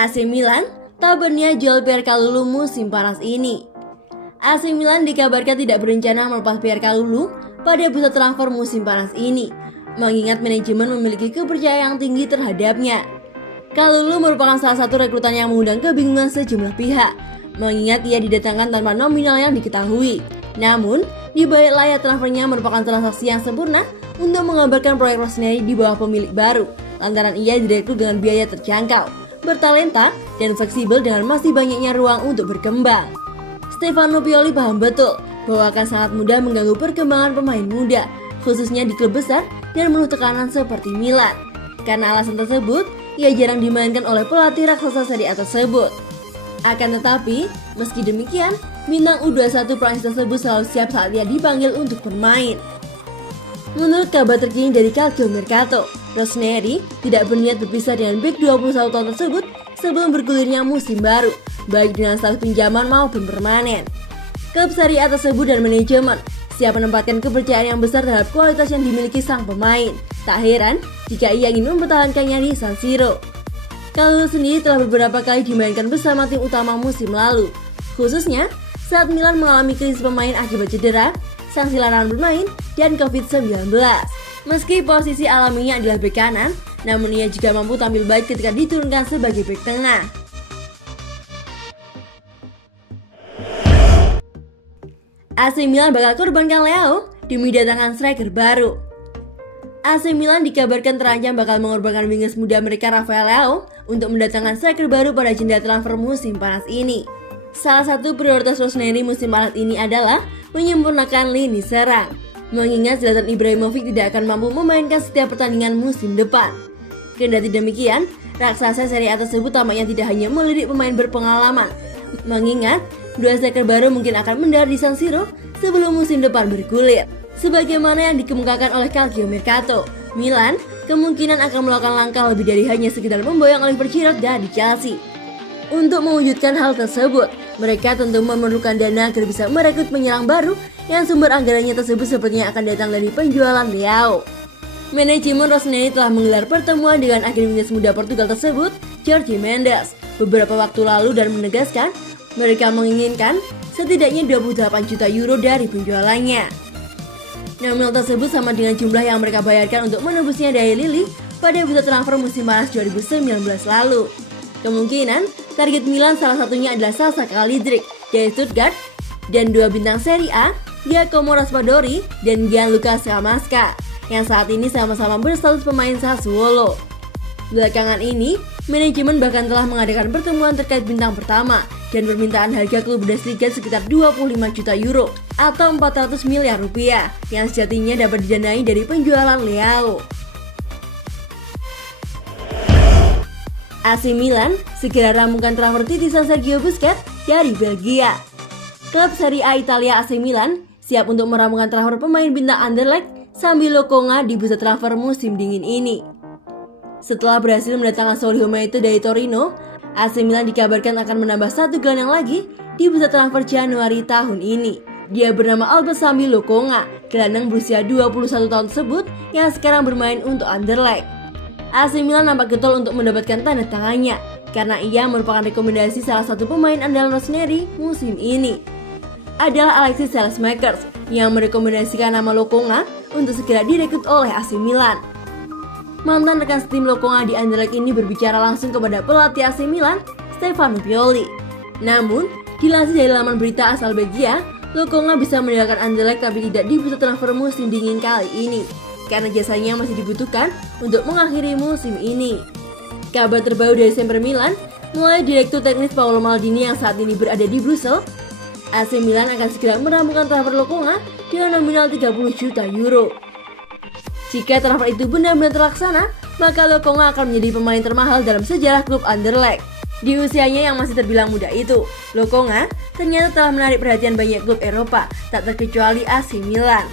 AC Milan tak berniat jual Pierre Kalulu musim panas ini. AC Milan dikabarkan tidak berencana melepas Pierre Kalulu pada bursa transfer musim panas ini, mengingat manajemen memiliki kepercayaan yang tinggi terhadapnya. Kalulu merupakan salah satu rekrutan yang mengundang kebingungan sejumlah pihak, mengingat ia didatangkan tanpa nominal yang diketahui. Namun, di balik layar transfernya merupakan transaksi yang sempurna untuk menggambarkan proyek Rossoneri di bawah pemilik baru, lantaran ia direkrut dengan biaya terjangkau, bertalenta, dan fleksibel dengan masih banyaknya ruang untuk berkembang. Stefano Pioli paham betul bahwa akan sangat mudah mengganggu perkembangan pemain muda, khususnya di klub besar dan penuh tekanan seperti Milan. Karena alasan tersebut, ia jarang dimainkan oleh pelatih raksasa Serie A tersebut. Akan tetapi, meski demikian, bintang U21 Prancis tersebut selalu siap saat ia dipanggil untuk bermain. Menurut kabar terkini dari Calciomercato, Rossoneri tidak berniat berpisah dengan bek 21 tahun tersebut sebelum bergulirnya musim baru, baik dengan status pinjaman maupun permanen. Klub Serie A tersebut dan manajemen siap menempatkan kepercayaan yang besar terhadap kualitas yang dimiliki sang pemain. Tak heran jika ia ingin mempertahankannya di San Siro. Kalulu sendiri telah beberapa kali dimainkan bersama tim utama musim lalu, khususnya saat Milan mengalami krisis pemain akibat cedera, sanksi larangan bermain, dan COVID-19. Meski posisi alaminya adalah bek kanan, namun ia juga mampu tampil baik ketika diturunkan sebagai bek tengah. AC Milan bakal korbankan Leao demi datangkan striker baru. AC Milan dikabarkan terancam bakal mengorbankan wingers muda mereka Rafael Leao untuk mendatangkan striker baru pada jendela transfer musim panas ini. Salah satu prioritas Rossoneri musim panas ini adalah menyempurnakan lini serang, mengingat Zlatan Ibrahimovic tidak akan mampu memainkan setiap pertandingan musim depan. Kendati demikian, raksasa Serie A tersebut tampaknya tidak hanya melirik pemain berpengalaman, mengingat dua striker baru mungkin akan mendarat di San Siro sebelum musim depan bergulir. Sebagaimana yang dikemukakan oleh Calciomercato, Milan kemungkinan akan melakukan langkah lebih dari hanya sekedar memboyong Oliver Giroud dari Chelsea. Untuk mewujudkan hal tersebut, mereka tentu memerlukan dana agar bisa merekrut penyerang baru yang sumber anggarannya tersebut sepertinya akan datang dari penjualan Leao. Manajemen Rossoneri telah menggelar pertemuan dengan agen wingers muda Portugal tersebut, Jorge Mendes, beberapa waktu lalu dan menegaskan mereka menginginkan setidaknya 28 juta euro dari penjualannya. Nominal tersebut sama dengan jumlah yang mereka bayarkan untuk menebusnya dari Lille pada bursa transfer musim panas 2019 lalu. Kemungkinan target Milan salah satunya adalah Sasa Kalidrik dari Stuttgart dan dua bintang Serie A, Giacomo Raspadori dan Gianluca Scamacca, yang saat ini sama-sama berstatus pemain Sassuolo. Belakangan ini, manajemen bahkan telah mengadakan pertemuan terkait bintang pertama dan permintaan harga klub Bundesliga sekitar 25 juta euro atau 400 miliar rupiah yang sejatinya dapat didanai dari penjualan Leao. AC Milan segera rampungkan transfer titisan Sergio Busquets dari Belgia. Klub Serie A Italia AC Milan siap untuk merampungkan transfer pemain bintang Anderlecht sambil Lokonga di bursa transfer musim dingin ini. Setelah berhasil mendatangkan Sergio Maito dari Torino, AC Milan dikabarkan akan menambah satu gelandang lagi di bursa transfer Januari tahun ini. Dia bernama Albert Sambi Lokonga, gelandang berusia 21 tahun tersebut yang sekarang bermain untuk Anderlecht. AC Milan nampak getol untuk mendapatkan tanda tangannya, karena ia merupakan rekomendasi salah satu pemain andalan Rossoneri musim ini. Adalah Alexis Saelemaekers yang merekomendasikan nama Lokonga untuk segera direkrut oleh AC Milan. Mantan rekan setim Lokonga di Anderlecht ini berbicara langsung kepada pelatih AC Milan, Stefano Pioli. Namun, dilansir dari laman berita asal Belgia, Lokonga bisa meninggalkan Anderlecht tapi tidak di bursa transfer musim dingin kali ini, karena jasanya masih dibutuhkan untuk mengakhiri musim ini. Kabar terbaru dari Semper Milan, mulai Direktur Teknis Paolo Maldini yang saat ini berada di Brussels, AC Milan akan segera merampungkan transfer Lokonga dengan nominal 30 juta euro. Jika transfer itu benar-benar terlaksana, maka Lokonga akan menjadi pemain termahal dalam sejarah klub Anderlecht. Di usianya yang masih terbilang muda itu, Lokonga ternyata telah menarik perhatian banyak klub Eropa, tak terkecuali AC Milan.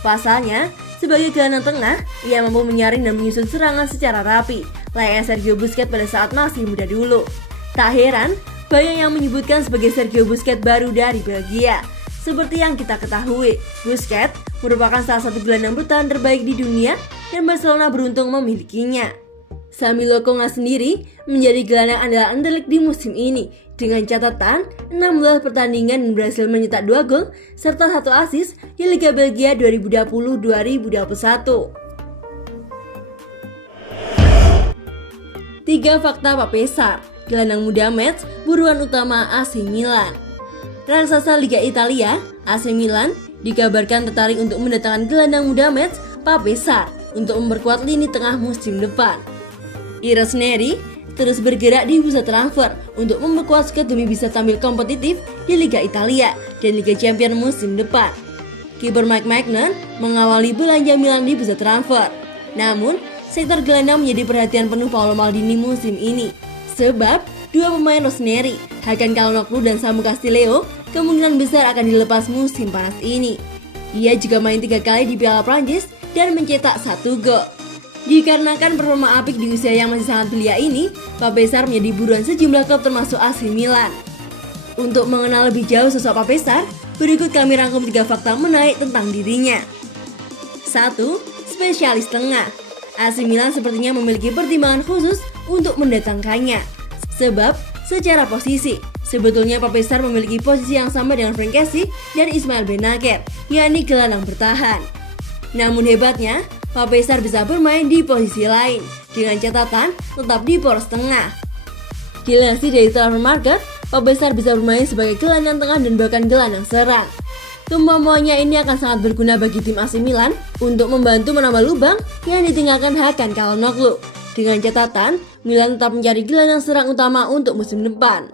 Pasalnya, sebagai gelandang tengah, ia mampu menyaring dan menyusun serangan secara rapi, layaknya Sergio Busquets pada saat masih muda dulu. Tak heran, banyak yang menyebutkan sebagai Sergio Busquets baru dari Belgia. Seperti yang kita ketahui, Busquets merupakan salah satu gelandang bertahan terbaik di dunia dan Barcelona beruntung memilikinya. Sambil Lokonga sendiri menjadi gelandang andalan Anderlecht di musim ini dengan catatan 16 pertandingan dan berhasil mencetak 2 gol serta 1 assist di Liga Belgia 2020-2021. 3 fakta Pape-Sarr, gelandang muda Metz, buruan utama AC Milan. Raksasa Liga Italia, AC Milan, dikabarkan tertarik untuk mendatangkan gelandang muda Metz, Pape-Sarr, untuk memperkuat lini tengah musim depan. Rossoneri terus bergerak di bursa transfer untuk memperkuat skuad demi bisa tampil kompetitif di Liga Italia dan Liga Champions musim depan. Kiper Mike Maignan mengawali belanja Milan di bursa transfer. Namun, sektor gelandang menjadi perhatian penuh Paolo Maldini musim ini. Sebab, dua pemain Rossoneri, Hakan Calhanoglu dan Samu Castillejo kemungkinan besar akan dilepas musim panas ini. Ia juga main 3 kali di Piala Prancis dan mencetak 1 gol. Dikarenakan performa apik di usia yang masih sangat belia ini, Pape-Sarr menjadi buruan sejumlah klub termasuk AC Milan. Untuk mengenal lebih jauh sosok Pape-Sarr, berikut kami rangkum 3 fakta menarik tentang dirinya. 1. Spesialis tengah. AC Milan sepertinya memiliki pertimbangan khusus untuk mendatangkannya. Sebab, secara posisi, sebetulnya Pape-Sarr memiliki posisi yang sama dengan Franck Kessie dan Ismail Benacer, yakni gelandang bertahan. Namun hebatnya, Pape-Sarr bisa bermain di posisi lain, dengan catatan tetap di poros tengah. Dilansir dari Transfer Market, Pape-Sarr bisa bermain sebagai gelandang tengah dan bahkan gelandang serang. Kemampuannya ini akan sangat berguna bagi tim AC Milan untuk membantu menambah lubang yang ditinggalkan Hakan Calhanoglu. Dengan catatan, Milan tetap mencari gelandang serang utama untuk musim depan.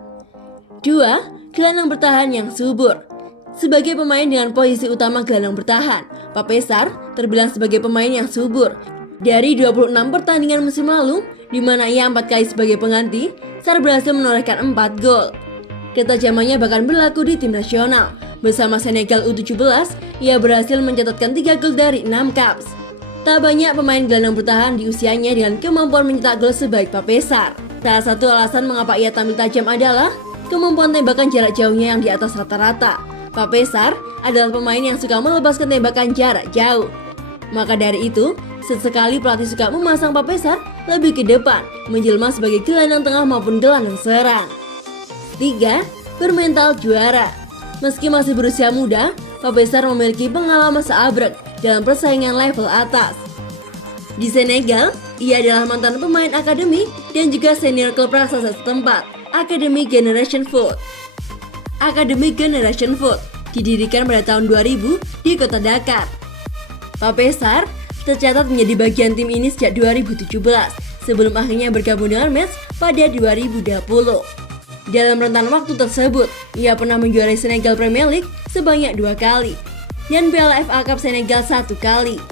2. Gelandang bertahan yang subur. Sebagai pemain dengan posisi utama gelandang bertahan, Pape-Sarr terbilang sebagai pemain yang subur. Dari 26 pertandingan musim lalu, di mana ia 4 kali sebagai pengganti, Sarr berhasil menorehkan 4 gol. Ketajamannya bahkan berlaku di tim nasional. Bersama Senegal U17, ia berhasil mencatatkan 3 gol dari 6 caps. Tak banyak pemain gelandang bertahan di usianya dengan kemampuan mencetak gol sebaik Pape-Sarr. Salah satu alasan mengapa ia tampil tajam adalah kemampuan tembakan jarak jauhnya yang di atas rata-rata. Pape-Sarr adalah pemain yang suka melepaskan tembakan jarak jauh. Maka dari itu, sesekali pelatih suka memasang Pape-Sarr lebih ke depan, menjelma sebagai gelandang tengah maupun gelandang serang. 3. Bermental juara. Meski masih berusia muda, Pape-Sarr memiliki pengalaman seabrek dalam persaingan level atas. Di Senegal, ia adalah mantan pemain akademi dan juga senior klub raksasa setempat, Academy Generation Foot. Academy Generation Foot didirikan pada tahun 2000 di kota Dakar. Pape-Sarr tercatat menjadi bagian tim ini sejak 2017 sebelum akhirnya bergabung dengan Metz pada 2020. Dalam rentan waktu tersebut, ia pernah menjuarai Senegal Premier League sebanyak 2 kali dan Piala FA Cup Senegal 1 kali.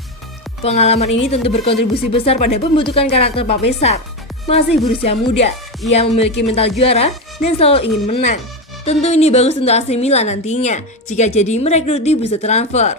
Pengalaman ini tentu berkontribusi besar pada pembentukan karakter Pape-Sarr. Masih berusia muda, ia memiliki mental juara dan selalu ingin menang. Tentu ini bagus untuk AC Milan nantinya jika jadi merekrut di bursa transfer.